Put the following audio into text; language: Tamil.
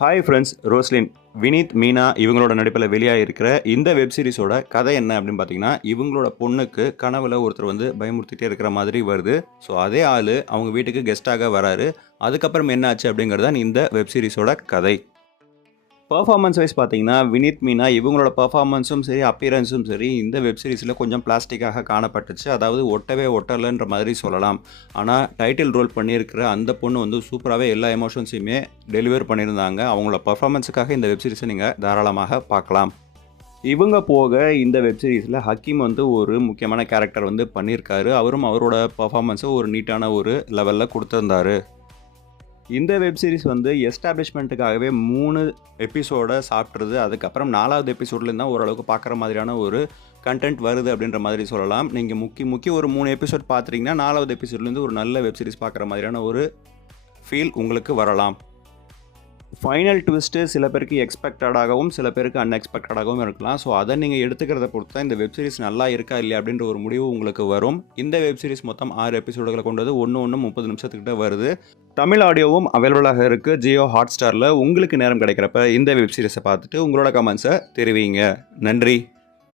ஹாய் ஃப்ரெண்ட்ஸ், ரோஸ்லின், வினீத், மீனா இவங்களோட நடிப்பில் வெளியாக இருக்கிற இந்த வெப் சீரிஸோட கதை என்ன அப்படின்னு பார்த்தீங்கன்னா, இவங்களோட பொண்ணுக்கு கனவுல ஒருத்தர் வந்து பயமுறுத்திட்டே இருக்கிற மாதிரி வருது. ஸோ அதே ஆள் அவங்க வீட்டுக்கு கெஸ்ட்டாக வராரு. அதுக்கப்புறம் என்ன ஆச்சு அப்படிங்கிறது தான் இந்த வெப் சீரிஸோட கதை. பெர்ஃபார்மன்ஸ் வைஸ் பார்த்தீங்கன்னா, வினீத், மீனா இவங்களோட பெர்ஃபார்மன்ஸும் சரி, அப்பியரன்ஸும் சரி இந்த வெப் சீரிஸில் கொஞ்சம் பிளாஸ்டிக்காக காணப்பட்டுச்சு. அதாவது ஒட்டவே ஒட்டலைன்ற மாதிரி சொல்லலாம். ஆனால் டைட்டில் ரோல் பண்ணியிருக்கிற அந்த பொண்ணு வந்து சூப்பராகவே எல்லா எமோஷன்ஸையுமே டெலிவர் பண்ணியிருந்தாங்க. அவங்களோட பெர்ஃபார்மன்ஸுக்காக இந்த வெப் சீரிஸை நீங்கள் தாராளமாக பார்க்கலாம். இவங்க போக இந்த வெப் சீரிஸில் ஹக்கீம் வந்து ஒரு முக்கியமான கேரக்டர் வந்து பண்ணியிருக்காரு. அவரும் அவரோட பெர்ஃபார்மன்ஸை ஒரு நீட்டான ஒரு லெவலில் கொடுத்துருந்தாரு. இந்த வெப் சீரிஸ் வந்து எஸ்டாப்ளிஷ்மெண்ட்டுக்காகவே 3 எபிசோட சாப்பிட்ருது. அதுக்கப்புறம் 4வது எபிசோட்லேருந்து தான் ஓரளவுக்கு பார்க்குற மாதிரியான ஒரு கண்டென்ட் வருது அப்படின்ற மாதிரி சொல்லலாம். நீங்கள் முக்கி ஒரு 3 எபிசோட் பார்த்துட்டிங்கன்னா 4வது எபிசோட்லேருந்து ஒரு நல்ல வெப் சீரிஸ் பார்க்குற மாதிரியான ஒரு ஃபீல் உங்களுக்கு வரலாம். ஃபைனல் ட்விஸ்ட்டு சில பேருக்கு எக்ஸ்பெக்டடாகவும் சில பேருக்கு அன்எக்ஸ்பெக்டடாகவும் இருக்கலாம். ஸோ அதை நீங்கள் எடுத்துக்கிறத பொறுத்து தான் இந்த வெப் சீரிஸ் நல்லா இருக்கா இல்லையா அப்படின்ற ஒரு முடிவு உங்களுக்கு வரும். இந்த வெப் சீரிஸ் மொத்தம் 6 எபிசோடுகளை கொண்டது. ஒன்று 30 நிமிஷத்துக்கிட்ட வருது. தமிழ் ஆடியோவும் அவைலபிளாக இருக்குது ஜியோ ஹாட்ஸ்டாரில். உங்களுக்கு நேரம் கிடைக்கிறப்ப இந்த வெப் சீரிஸை பார்த்துட்டு உங்களோட கமெண்ட்ஸை தெரிவிங்க. நன்றி.